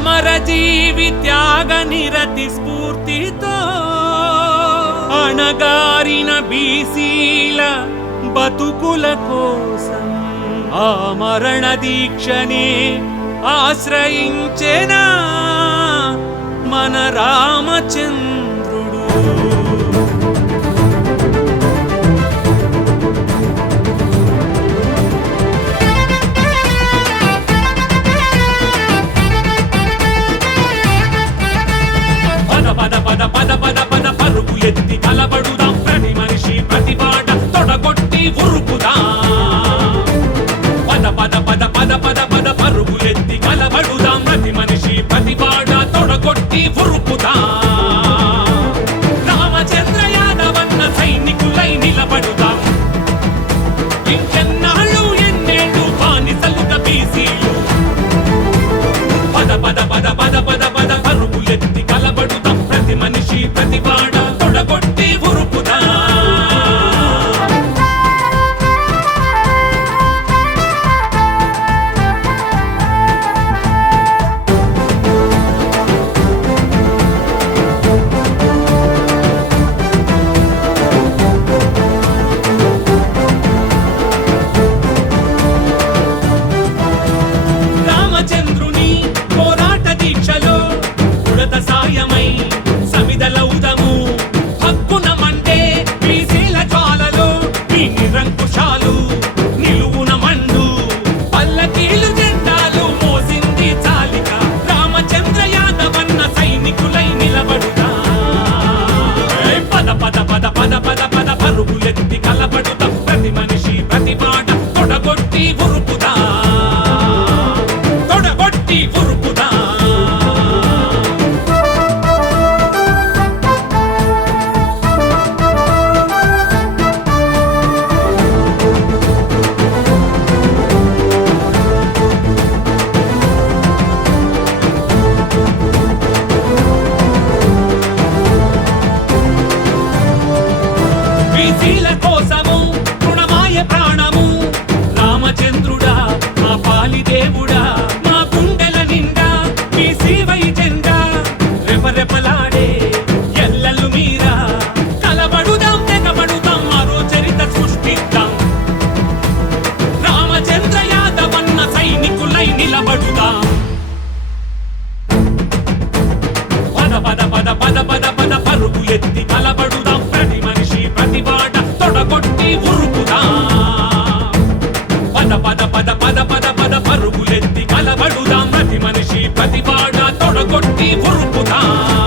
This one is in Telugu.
అమరజీవి త్యాగ నిరతి స్ఫూర్తితో అణగారిన బీసీల బతుకుల కోసం ఆ మరణ దీక్షనే ఆశ్రయించెనా మన రామచంద్రుడు. పద పద పద పద పద పరుగు ఎత్తి కలబడుదాం, ప్రతి మనిషి ప్రతి బాట తొడగొట్టి ఉరుకుదాం. పద పద పద పద పద పద పరుగు ఎత్తి కలబడుదాం, ప్రతి మనిషి ప్రతి బాట తొడగొట్టి ఉరుకుదాం. రామచంద్ర యాదవన్న సైనికులై నిలబడుదాం, ఇంకెన్నాళ్ళు ఎన్నేళ్ళు బానిసలుగా బీసీలు. పద పద పద పద పద పద పరుగు ఎత్తి కలబడుదాం, ప్రతి మనిషి ప్రతి బాట తొడగొట్టి ఉరుకుదాం. రామచంద్రుని పోరాట దీక్షలో ఉడత సాయమై సమిదలౌదము, హక్కున మండే బీసీల జ్వాలలో ఈ నిరంకుశాలు నిలువున మండు. పల్లకీలు జెండాలు మోసింది చాలిక, రామచంద్ర యాదవన్న సైనికులై నిలబడుదా. పద పద పద పద పద పద పరుగులెత్తి కలబడుదాం, ప్రతి మనిషి ప్రతి మాట తొడగొట్టి ఉరుకుదా, తొడగొట్టి ఉరుకుదా. బీసీల కోసము రుణమాయ ప్రాణము, రామచంద్రుడా మా పాలి దేవుడా. మా గుండెల నిండా బీసీవై జెండా రెపరెపలాడే ఎల్లలు మీరా. కలబడుదాం తెగబడుదాం, మరో చరిత సృష్టిద్దాం, రామచంద్ర యాదవన్న సైనికులై నిలబడుదాం. పద పద పద పద పద పద పరుగు ఎత్తి కలబడుదాం, ప్రతి మనిషి ప్రతి బాట తొడగొట్టి ఉరుకుదాం. పద పద పద పద పద పద పరుగులెత్తి కలబడుదాం, ప్రతి మనిషి ప్రతి బాట తొడగొట్టి ఉరుకుదాం.